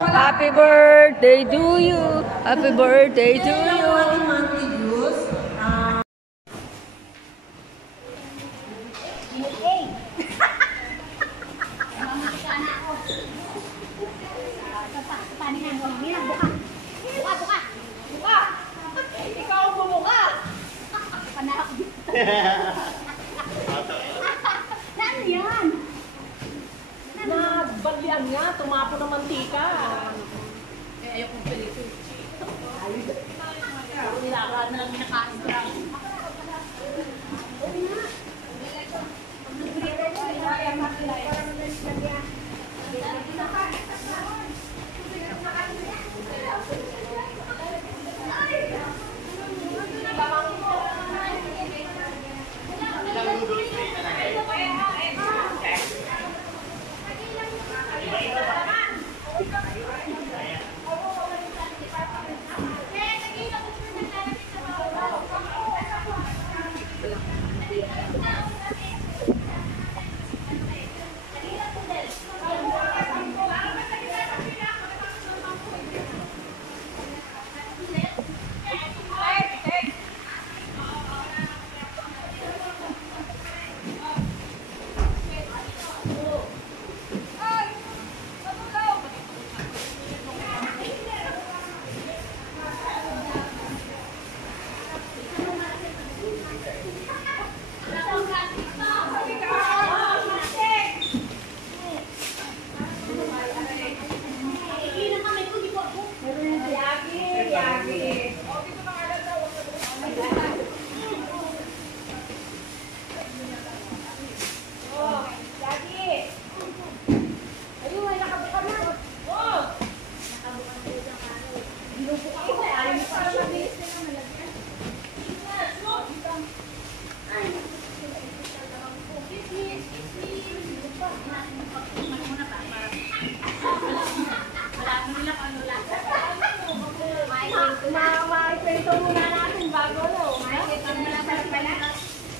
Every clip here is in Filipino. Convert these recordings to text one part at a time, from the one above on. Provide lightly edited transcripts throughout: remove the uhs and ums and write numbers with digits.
Happy birthday to you. Happy birthday to you. Ikaw bumuka. Ano yan? Nagbalian nga, tumapo ng mantika. Ayaw kong pelito. Nilakad na lang minakain ko lang.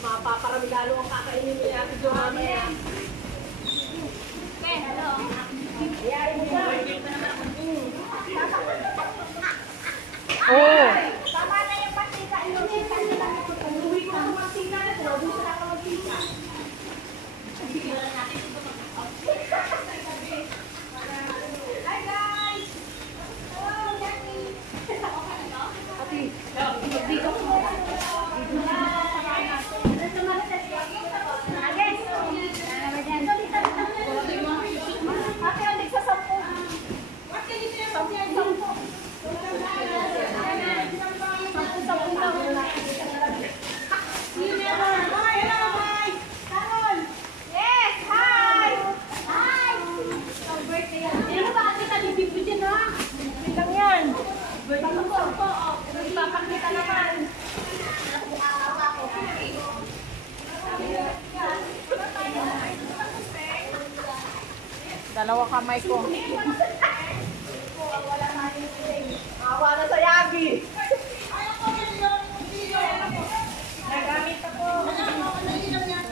Mapaparami lalo ang kakainin ni Ate Johanna. Okay, hello. Iyari mo siya. Oh. Tama na yung patika. Uwi ko ang mantika na ito. Uwi ko na ang mantika. Hi guys! Hello, Jackie! Ate, Dito ko. dalawa kamay ko. Awa na sa Yagi. Nagamit ako.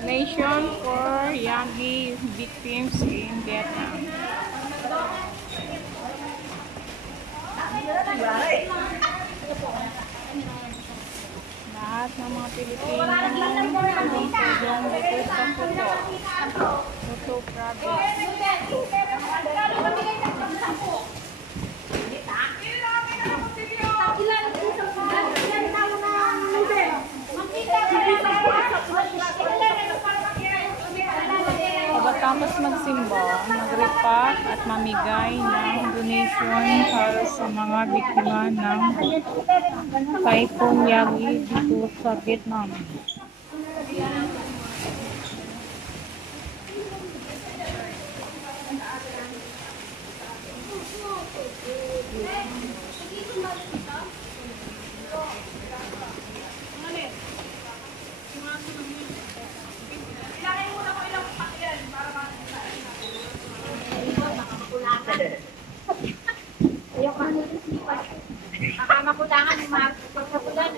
Donation for Yagi victims in Vietnam. Lahat ng mga Pilipino tulong-tulong dito sa Puto Province. Pagkatapos magsimba, mag-repack at mamigay ng donation para sa mga biktima ng Typhoon Yagi dito sa Vietnam. Baka makulangan yung mga pagkakulan.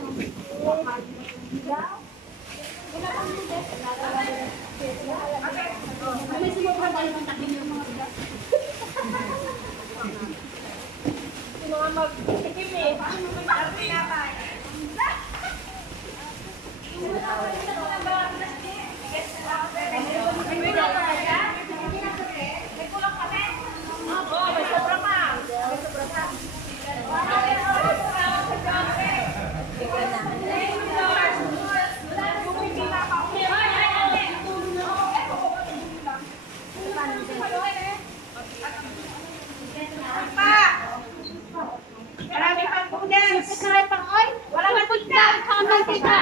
May sumubra tayo ng takin yung mga tita.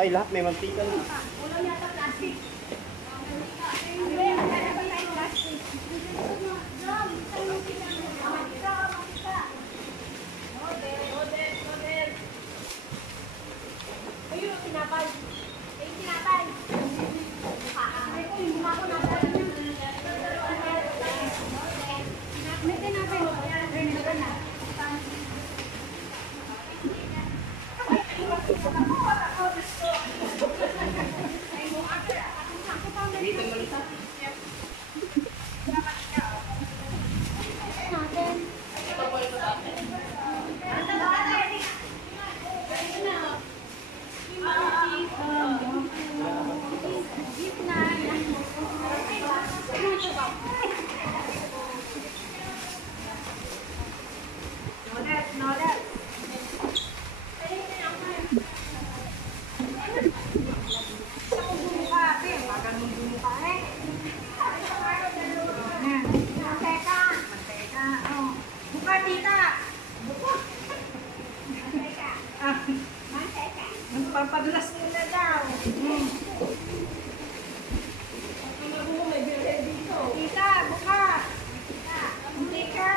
Ay, lahat may mantika na. Pampadulas nila daw. Tita, buka. Hindi ka.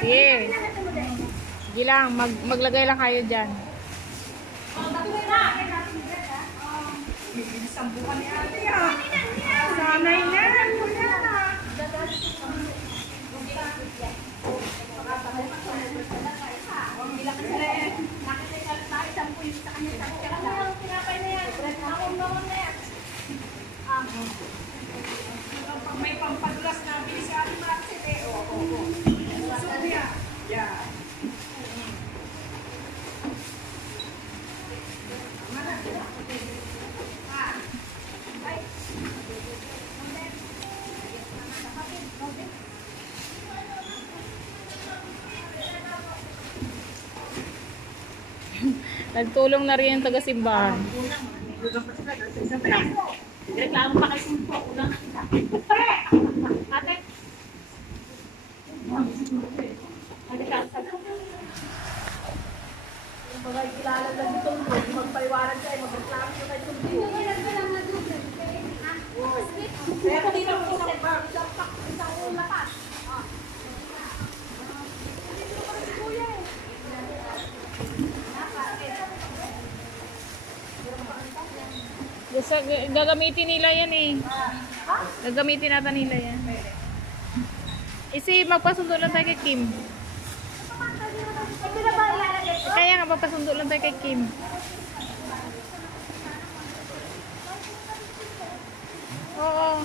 Sige. Sige lang, maglagay lang kayo dyan. Sambukan ni ate ah. Sanay na. Pag may pampadulas na bilis si ate Marcel eh. Susuya. Yeah. Nagtulong na rin yung taga-simbahan. Reklamo pa kayo kung po. Ate. Yung mga kilala na dito, magpaliwanag kayo, magreklamo kayo kayo sumpo. Kaya kung dito po isang lapas. Gagamitin nila yan eh. Gagamitin natin nila yan. Isi, magpasundo lang tayo kay Kim. Kaya nga, magpasundo lang tayo kay Kim. Oo.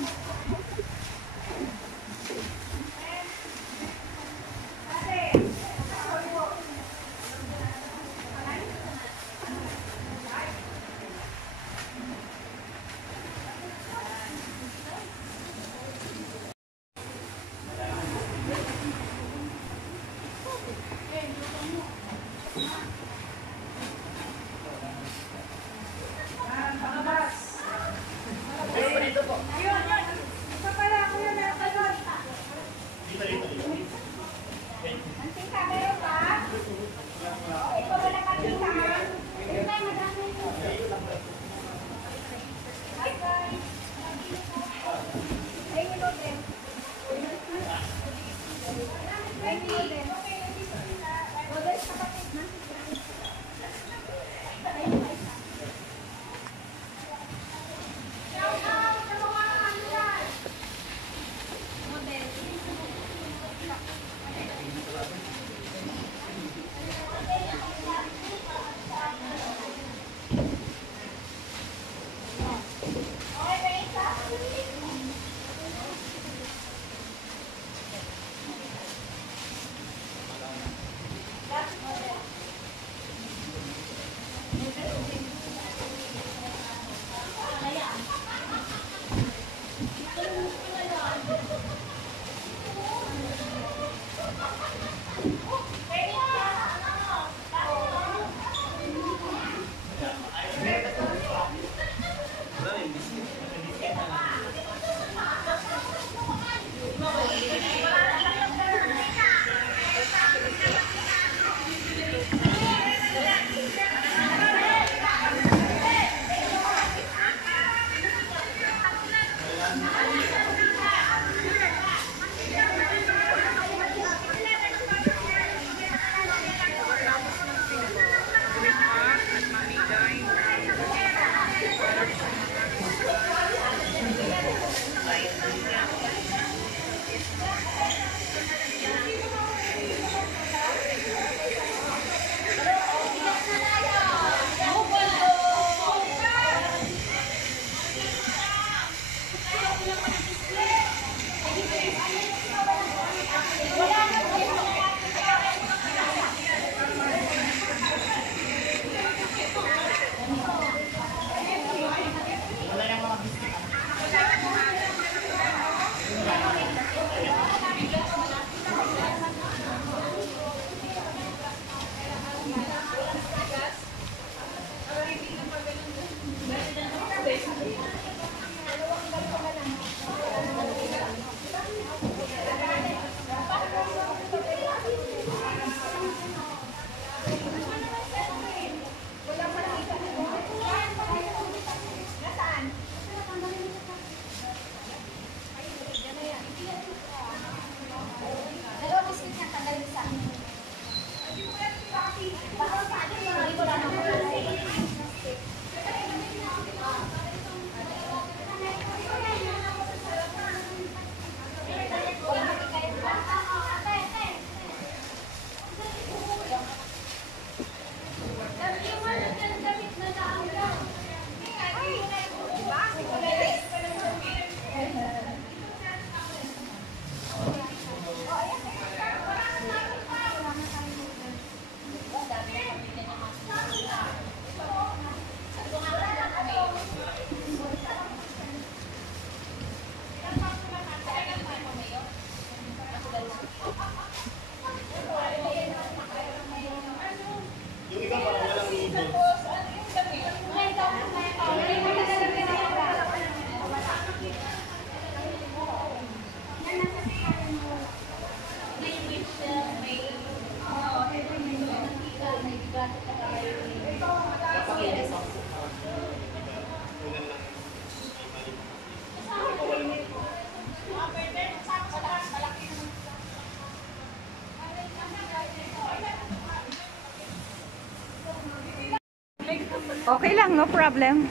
Okay lang, no problem.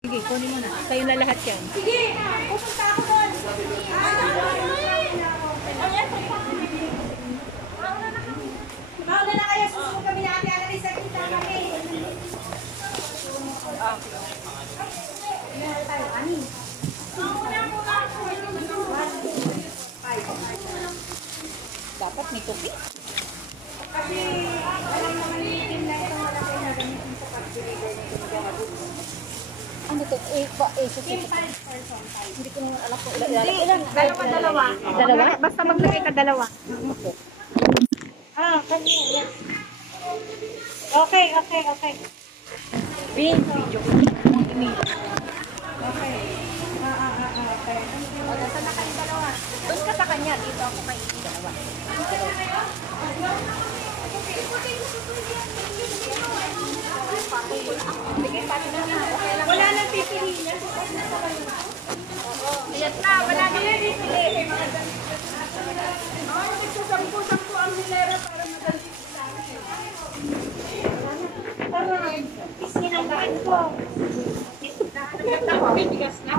Sige, kunin mo na. Sa'yo na lahat yan. Sige, pupunta ako doon. Mauna na kayo, susunod kami na Ate Annalisa. Kita kami. Dapat may tupi. Kasi, alam naman yung na ito wala kayo na gamitin sa pag-deliver nito ng mga goods. Ano to? Team 5 person, 5. Hindi ko naman alam kung Dalawa. Dalawa? Basta maglagay ka dalawa. Kanya. Okay. Bin, video. Okay. Okay. O, saan na kayo dalawa? Doon ka sa kanya. Dito ako kay dalawa. Sige, pati na nga. Okay lang. Wala nang pipilihan. Yes na, wala na yung pipili. Nagsasampu-sampu ang hilera para madali sa akin. Aray, sinanggaan ko. Bibigas na.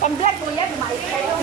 Pang-vlog mo yan, mais kayo.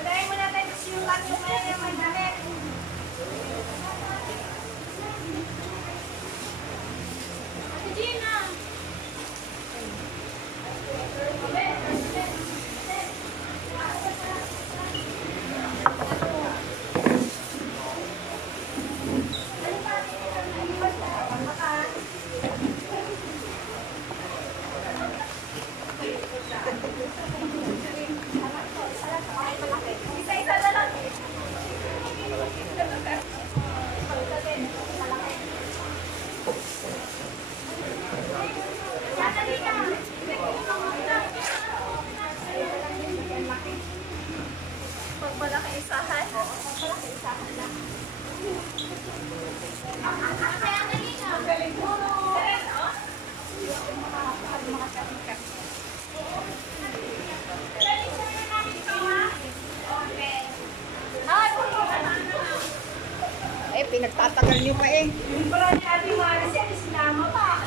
Unahin mo natin yung kanyo kaya naman damit. Ate Gina! Isa-isa na lang. Pag malaki isahan. Malaki isahan lang. Eh, pinagtatagal niyo pa eh. Yung pala ni Ate Maris, yan sinama pa.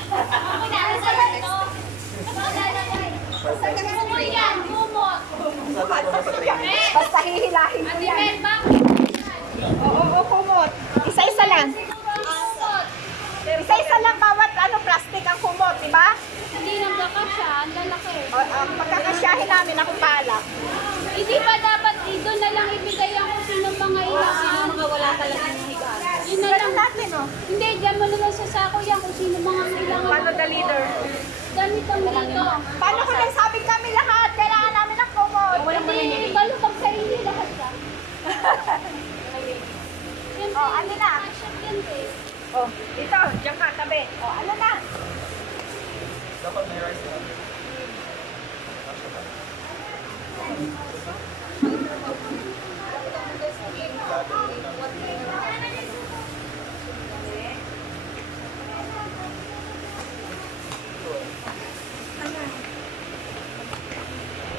Basta hihilahin mo yan. Oo, kumot. Isa-isa lang. Isa-isa lang bawat plastic ang kumot, di ba? Hindi nang kakasya, ang lalaki. Pagkakasyahin namin ako pala. Hindi ba dapat dito na lang ibigay ang kung sino mga ilang? Sino mga wala talaga ng higaan? Yun na lang. Ganun natin, oh. Hindi, dyan mo na lang sa sako yan kung sino mga kailangan. Paano the leader? Gamit ang dito. Paano kung nagsabi kami lahat? Kailangan namin ng kumot. Hindi, balo pag sarili lahat ka. Oh, ano na? Action yan eh. Oh, dito, diyan ka, tabi. Oh, ano na? Dapat may rice na.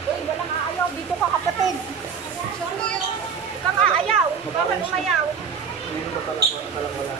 Uy, walang aayaw. Dito ka, kapatid. Kang aayaw. Bakit umayaw? Hindi ko pala wala.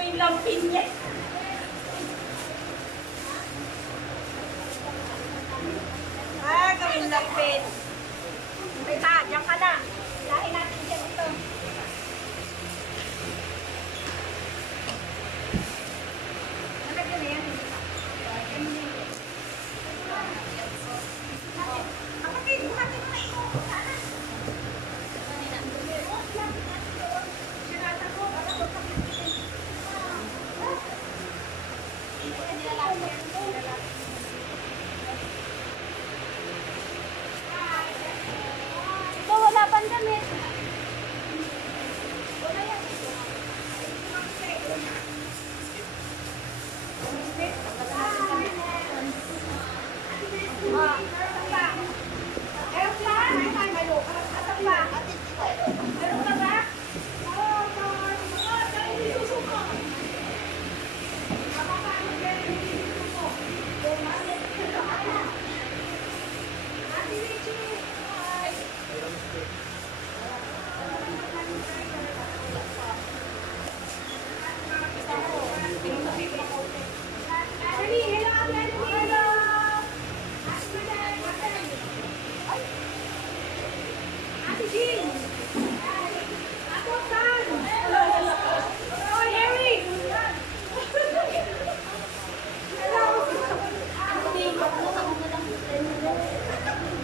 gagawin lampin niya. Gawin lampin. Teka, diyan ka na. Lahin natin dyan ito. Nalagyan na yan. Kapatid, natin na ito. Sana. Ito, wala pang damit.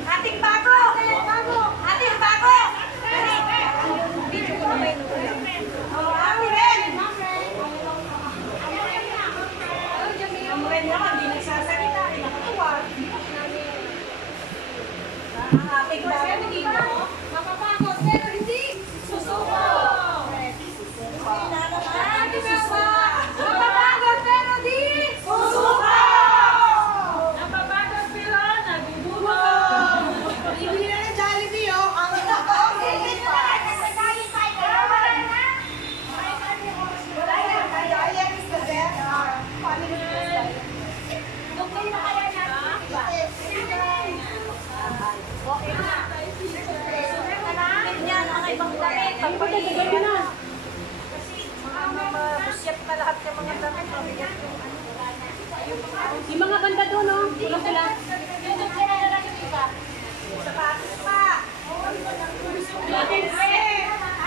Ating bago! Ating bago! Oh, Ate Ren! Ang Ren naman, di nagsasalita, ay nakatuwa. Ang ating bago dito, mapapagod, pero hindi susuko. Mapapagod, pero di susuko. Napapagod, pero nagugutom. Bibili na ng Jollibee, oh. Ang wala yan. Diet is the best. Family is the best. Okay na. Ganyan, mga ibang damit. Pagpagagabi na. Kasi mga busyat na lahat ng mga damit. Yung mga banda doon, no? Pula-pula. Sapatos pa.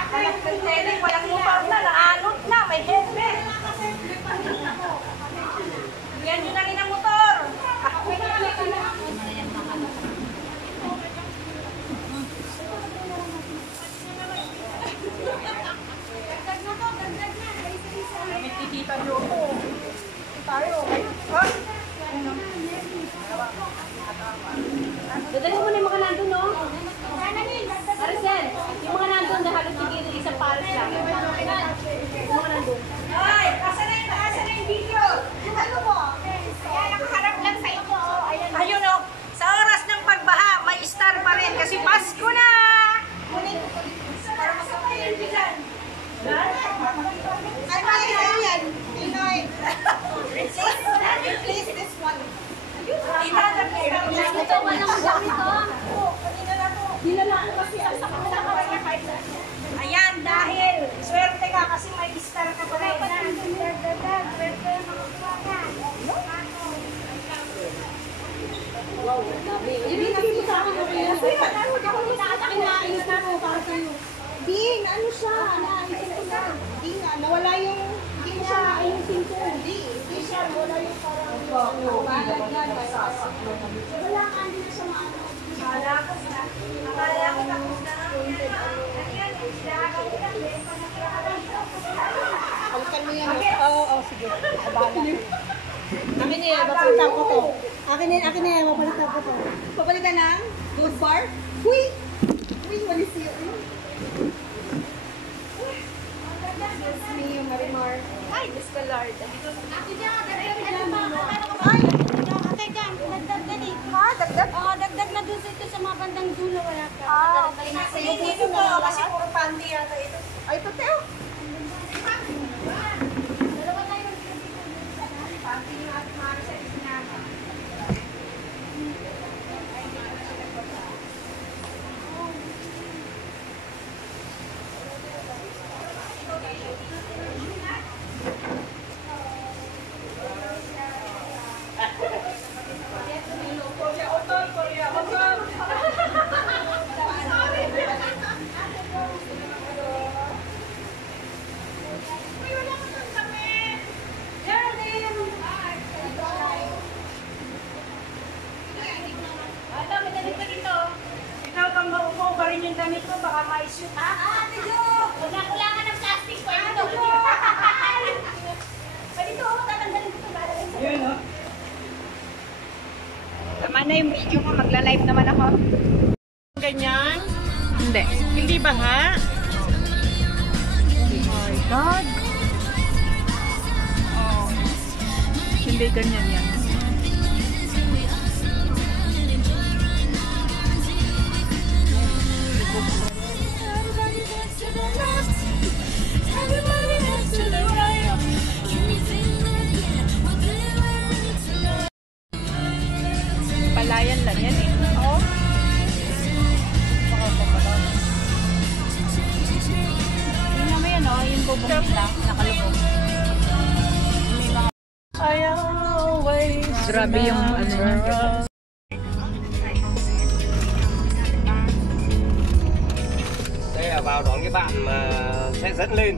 Anak ng tele, walang lupaw na, naanod na, may helmet. Yan yun na rin ang motor. Kami titita nyo ako. Tayo. Dadali mo na yung mga nandun, no? Maricel, yung mga nandun na halos tigil isang pares lang. Yung mga nandun. Ay, asa na yung video? Yung ano mo? Kaya nakaharap lang sa inyo. Ayun o, sa oras ng pagbaha, may star pa rin kasi Pasko na! Para masama yung bilan. Ay, mali na yan. Pinoy. Replace this one. Ito, walang gamit, oh. Nilalako kasi sa kanila. Ayan, dahil swerte ka kasi may star ka pa rin. Wow, grabe. Ibigay mo sa akin, okay yan. Inaayos na ako para sa'yo. Bing, ano siya? Naayos ko na. Bing, nawala yung, hindi mo siya naayusin ko. Hindi siya, nawala yung parang, balag yan. Wala ka, hindi na siya maano. Akala ko tapos na. Ayan, Halikan mo yan. Oo, sige. Abala. Akin na yan, mapalitan ko to. Akin na yan, mapalitan ko to. Papalitan ng gold bar? Huy! Huy, walis yun. Excuse me, Marimar. ay, discolored. Ay, ate dyan, dagdag na eh. Ha, dagdag? Oo, dagdag na dun sa mga bandang dulo, wala ka. Sige, dito to. Kasi puro panty yata ito. Ay, ito, Teo. Panty yung ating mga sa isinama. yung video ko, magla-live naman ako. Ganyan? Hindi. Hindi ba nga? Oh my God. Oh. Hindi ganyan yan. Palayan lang yan eh. Oo. Tingnan mo yan, oh. Yung bubong nila, nakalubog. May mga... Grabe yung ano. Đây là vào đón cái bạn mà sẽ dẫn lên.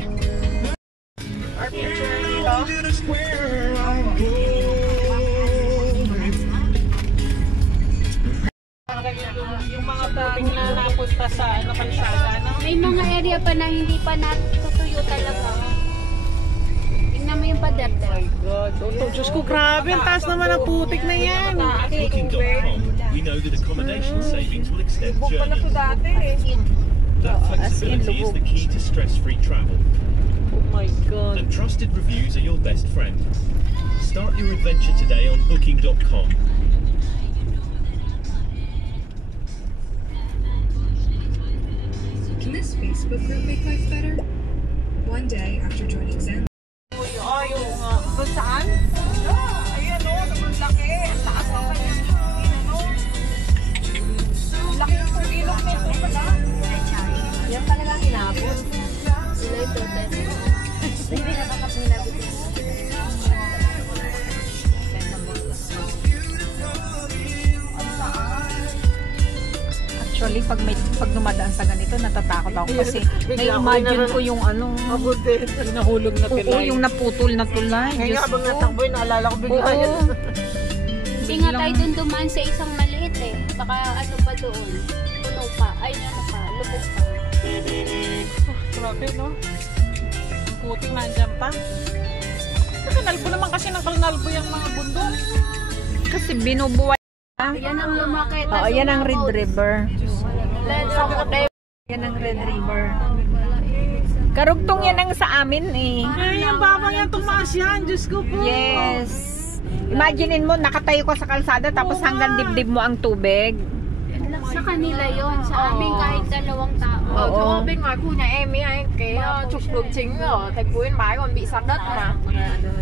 Yung mga puting na napunta sa kalsada, no? May mga area pa na hindi pa natutuyo talaga. Tingnan mo yung pader. God. Diyos ko, grabe. Ang taas naman ang putik na yan. Booking.com, we know that accommodation savings will extend journeys. That flexibility is the key to stress-free travel. Oh my God. And trusted reviews are your best friend. Start your adventure today on Booking.com. Can this Facebook group make life better? One day after joining Zen. Oh, yung... Doon saan? Ayan o, sobrang laki. Ang taas ng kanyang ang laki ng ilog nito pala. Yan talaga hinabot. Sila ito, hindi nakakap hinabot. Actually, pag dumadaan sa ganito, natatakot ako kasi na-imagine ko yung ano, Mabuti. Nahulog na oo, tulay. yung naputol na tulay. Ngayon Diyos habang ko. natakbo, naalala ko bigla Oo. yun. Hindi nga tayo dun dumaan sa isang maliit eh. Baka ano pa doon. Puno pa. Ay, ano pa. Lubog pa. Grabe, no? Ang puting nandyan pa. Kanalbo naman kasi ng kanalbo yung mga bundok. Kasi binubuhay. Yan ang lumaki. Oo, yan ang Red River. Yan Yan ang Red River. Karugtong yan ang sa amin eh. Ay, yung babang yan tumaas yan. Diyos ko po. Yes. Imaginein mo, nakatayo ka sa kalsada tapos hanggang dibdib mo ang tubig. Sa kanila yon, sa amin kahit dalawang tao. Oo. Bên ngoài khu nhà em ấy anh, cái trục đường chính ở thành phố Yên Bái còn bị sạt đất mà.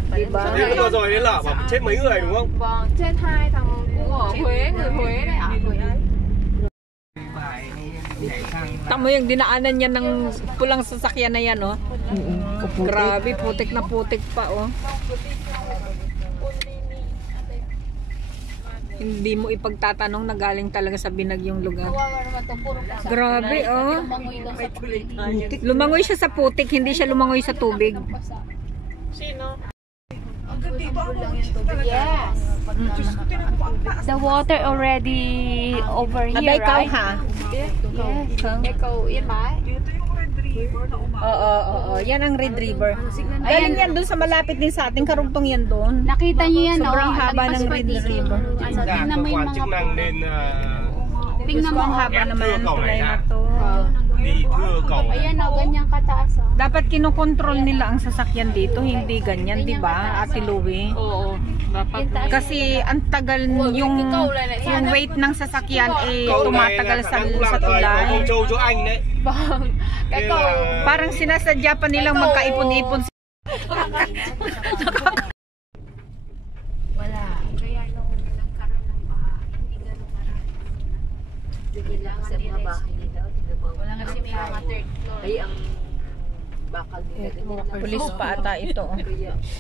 Diba? Thế vừa rồi đấy là bảo chết mấy người đúng không? Vâng, chết 2 thằng cũng ở Huế, người Huế đấy ạ. Tamo yung dinaanan niya ng pulang sasakyan na yan, oh. Grabe, putik na putik pa, oh. Hindi mo ipagtatanong na galing talaga sa binag yung lugar. Grabe, oh. Lumangoy siya sa putik, hindi siya lumangoy sa tubig. Sino? Yes. The water already over here, Aday ka, right? ha? Yes. Cái cầu Yên Bái. Oo. Yan ang Red River. Galing yan doon sa malapit din sa ating karugtong yan doon. Nakita niyo yan, Sobrang oh, haba lagpas ng pa Red dito. River. Ano, Dạ, tingnan mo cơ yung quan mga... chức năng nên Tingnan mo, Ang haba ép naman thưa ng cầu tulay này na ra. to. Đi thưa cầu này. Ayan, oh, ganyang kataas, oh. Dapat kinokontrol nila ang sasakyan dito, hindi ganyan, di ba, Ate Louie? Oo. Dapat. Kasi ang tagal yung weight ng sasakyan eh Cầu này là tumatagal khả sa năng cũng làm thời của tulay. Ông Châu cho anh đấy. Vâng, cái Nên cầu... là Parang sinasadya pa nilang magkaipon-ipon. Wala. Kaya nung nagkaroon ng baha, hindi ganun marami. Kailangan sa mga bahay nila. Wala nga kasi may mga third floor. Ay, ang bakal nila. Pulis pa ata ito.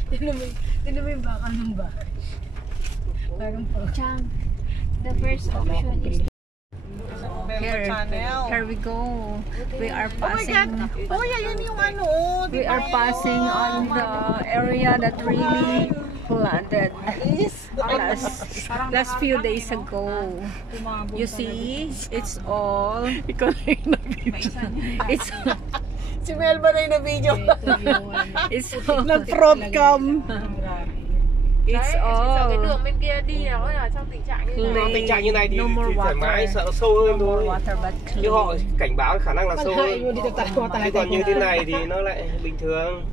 Tinan mo yung bakal ng bahay. Chang, the first option is Here we go. We are passing. Oh, yan yung ano. We are passing on the area that really flooded last few days ago. You see, it's all. It's Si Melba na yung na-video. it's all nag-prop cam. It's Đấy, chỉ sợ cái all đường bên kia đi nó là trong tình trạng như clean. này. Tình trạng như này thì No more thoải mái, water. sợ nó sâu hơn No more thôi. water but Nhưng họ clean. cảnh báo khả năng là sâu hơn. Dito tayo Chứ talaga. còn như thế này thì nó lại bình thường.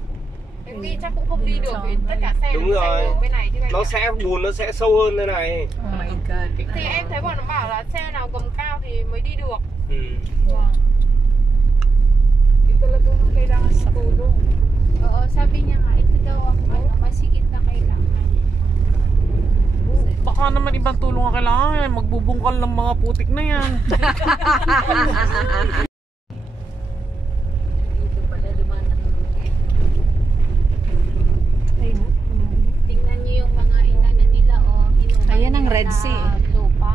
Em nghĩ chắc cũng không đi được vì tất cả xe Đúng nó rồi. chạy đường bên này chứ này. Nó sẽ bùn nó sẽ sâu hơn thế này. Oh my god. Thì em thấy bọn nó bảo là xe nào gầm cao thì mới đi được. Ừ. Oo, sabi niya nga, ito daw ang masigit na kailangan. Baka naman ibang tulong ang kailangan. Magbubungkal ng mga putik na yan. Dito pala lumanan. Tingnan niyo yung mga inanan nila, oh. Hinuman Ayan ang nila Red na Sea. lupa.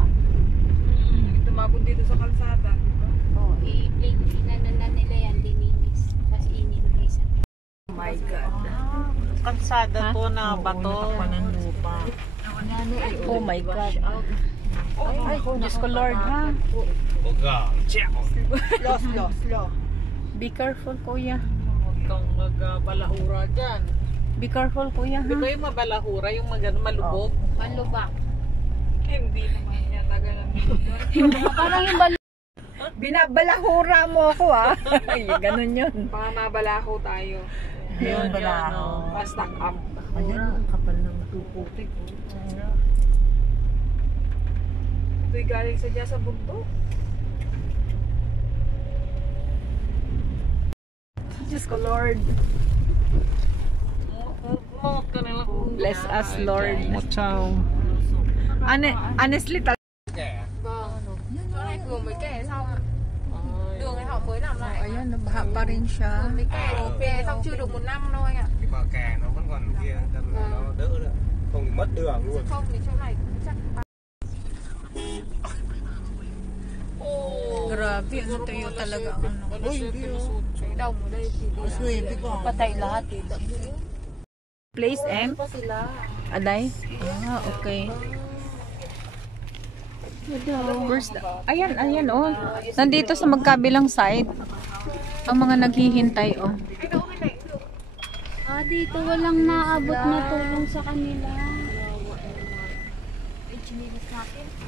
Tumabon dito sa kalsada. Oh, inanan na nila yan, lininis. Tapos inilagay sa Oh my god. Kalsada Ha? to na Oo, bato. nakapanan lupa. Oh my god. Ay, Diyos ko Lord ha. Có gà, chẹo. Slow. Be careful kuya. Huwag kang magbalahura dyan. Be careful kuya Di ha. ba yung mabalahura, yung malubog? malubak. Hindi naman yata ganun. Parang yung Binabalahura mo ako ha. Ay, ganun yun. Baka mabalaho tayo. Yun, balaho. Stack up. Ayan, ang kapal ng tuputik. Ito'y galing sa dyan sa bundok. Diyos ko Lord. Bless us Lord. Ciao. Honestly, Vâng. Chỗ này vừa mới kè xong ạ. Đường này họ mới làm lại. ayan, nabaha pa rin siya. Mới kè xong chưa được 1 năm đâu anh ạ. Cái bờ kè nó vẫn còn kia, đâm ra nó đỡ nữa. Không thì mất đường luôn. Không thì chỗ này cũng chắc Grabe, ano tayo talaga. cái đồng ở đây thì Patay lahat. Place M? Aday? Ah, okay. First, ayan oh. Nandito sa magkabilang side. Ang mga naghihintay oh. Ah, dito walang naabot na tulong sa kanila.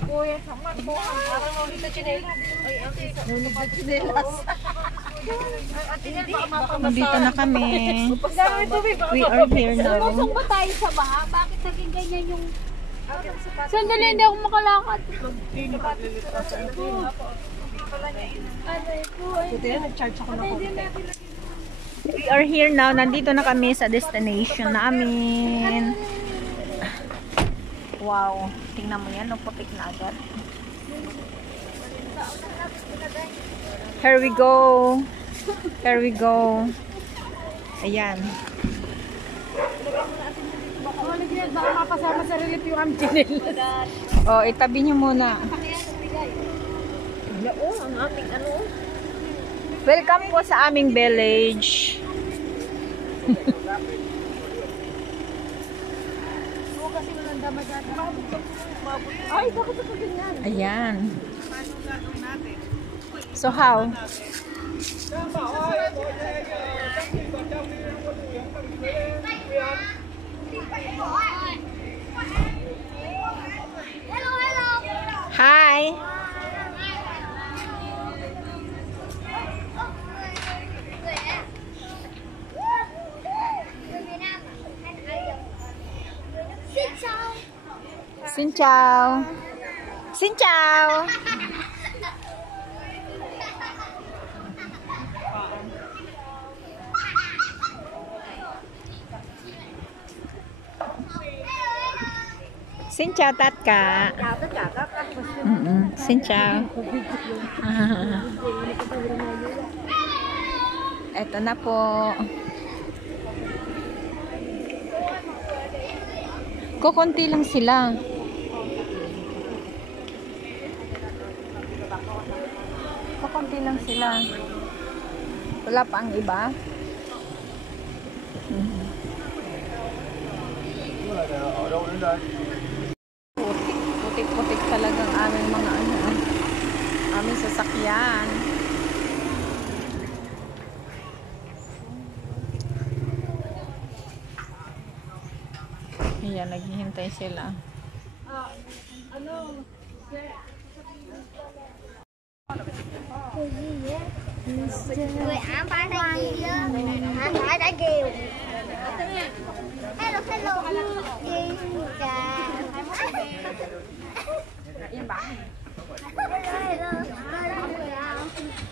Kuya, sama po. Parang nandito chinelas. Ay, ate. Chinelas. Nandito na kami. We are here now. Lumusong ba tayo sa baha? Bakit naging ganyan yung... Sandali, hindi ako makalakad. We are here now. Nandito na kami sa destination namin. Wow. Tingnan mo yan. Putik na agad. Here we go. Here we go. Ayan. Baka mapasama sa relief yung amchinil. Oh, itabi niyo muna. Welcome po sa aming village. Ay, bakit ito ganyan? Ayan. So how? Hi. Xin chào. Xin chào. Xin chào tất cả. Chào tất cả các anh. Xin chào. Eto na po. Kukunti lang sila. Kukunti lang sila. Wala pa ang iba. Putik-putik talagang aming mga aming sasakyan. Ayan, naghihintay sila. Người ám phá đây gì á, ám phá đã kêu. Hello, hello, gì chà.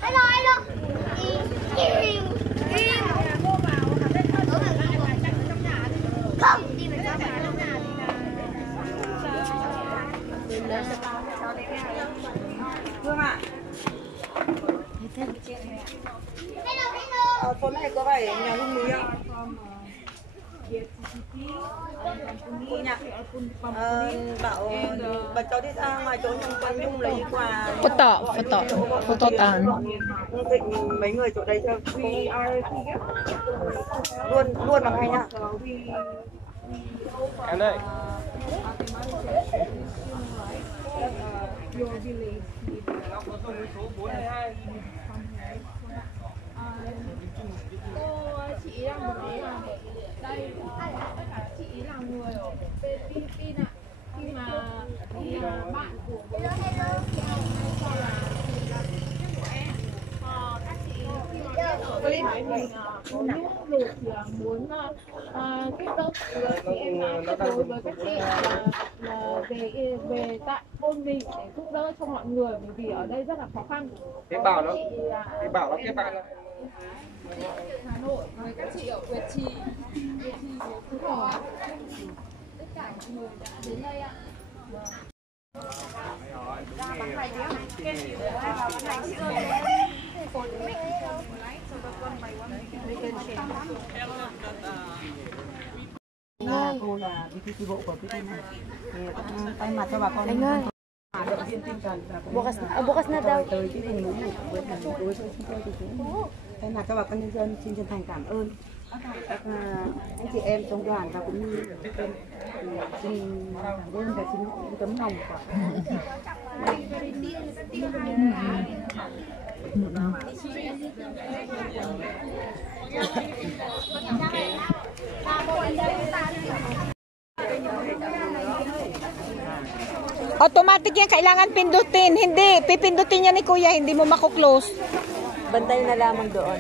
Hello, hello. Không, đi vào trong nhà. Vương ạ. Hello, hello. Số này có phải nhà Hung Núi không? Cô nhạc bảo bà cháu đi ra ngoài chỗ nhà Quang Nhung lấy quà. Photo tan. Thịnh mấy người chỗ đấy cho luôn bằng hay nhá. Em đây. Chị đang một tí là đây tất cả chị là người ở bên Philippines ạ. Khi mà bạn của bố cho là các chị khi mà ở bên mình có nước lụt thì muốn giúp đỡ thì em đã kết nối với các chị là về tại thôn mình để giúp đỡ cho mọi người, bởi vì ở đây rất là khó khăn. Thế bảo nó kết bạn lại. Hà Nội với các chị ở Việt Trì Phú Thọ, tất cả mọi người đã đến đây ạ. Cô là bí thư chi bộ của cái thôn này. Tay mặt cho bà con. Anh ơi. Động viên tinh thần và Bukas na daw. tới cái vùng núi này với cả đối với chúng tôi thì cũng thay mặt cho bà con nhân dân xin chân thành cảm ơn các anh chị em trong đoàn và cũng như xin cảm ơn và xin những tấm lòng của Automatic yan, kailangan pindutin. Hindi, pipindutin yan ni Kuya, hindi mo mako-close. bantay na lamang doon.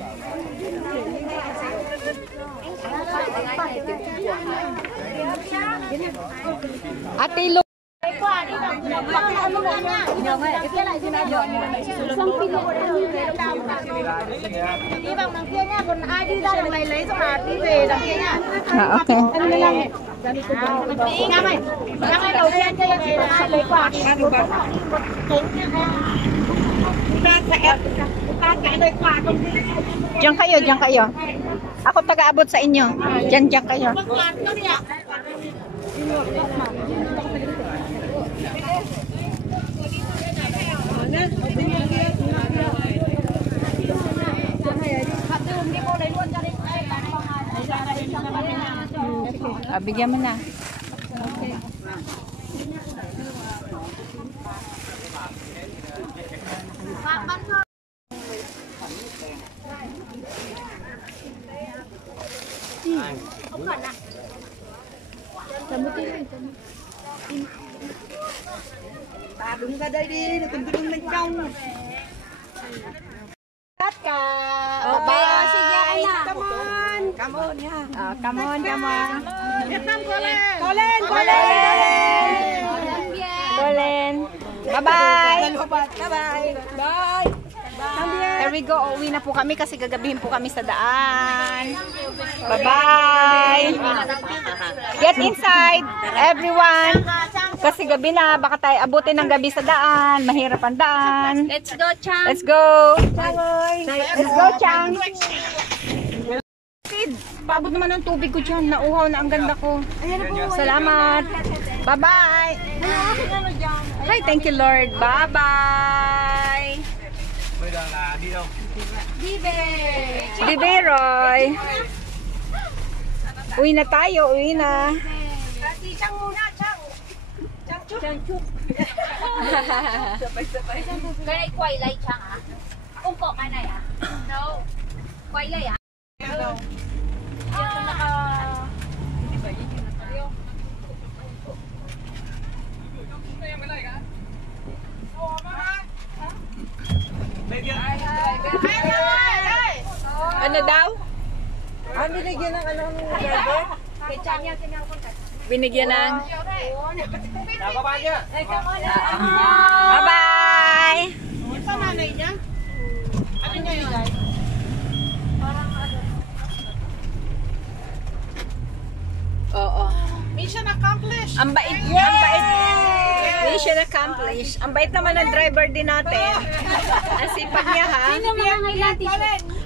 Ate Lu. Đi bằng đằng kia nhá, còn ai đi ra đằng này lấy xong là đi về đằng kia nhá. Ok. Đi Ngắm ơi, đầu tiên cho chị ai lấy quà. Ta sẽ lấy quà không? Diyan kayo. Ako taga-abot sa inyo. Diyan kayo. Bigyan mo na. Ta đứng ra đây đi, đừng có đứng bên trong. Tất cả. Bye. Cảm ơn nha. Come on. Việt Nam cố lên. Go lên. Bye-bye. Bye. There we go. Uwi na po kami kasi gagabihin po kami sa daan. Bye-bye. Get inside, everyone. Kasi gabi na, baka tayo abutin ng gabi sa daan. Mahirap ang daan. Let's go, Chang. Let's go. Let's go, Chang. Paabot naman ang tubig ko dyan. Nauhaw na ang ganda ko. Salamat. Bye-bye. Hi, thank you, Lord. Bye-bye. Bây giờ là đi đâu? Đi về rồi. Uwi na tayo, uwi na. Cái này quay lại Chang hả? Không có cái này à? Đâu. Quay lại à? Binigyan ng... Chào các bạn nhé. Bye-bye! Ito nanay niya? Ano niya yun? Oo. Mission accomplished! Ang bait, ang bait. Mission accomplished. Ang bait naman ng driver din natin. Ang sipag niya, ha?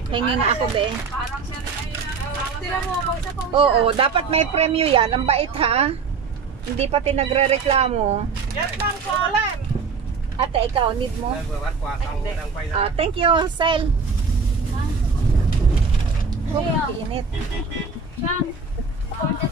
Hingi nga ako, be. Oo, dapat may premyo yan. Ang bait, ha? Hindi pati nagre-reklamo. Yan lang po alam! Ate, ikaw, need mo? Vừa bắt quà xong đang quay ra. Thank you, Sel. Init. Chang, for the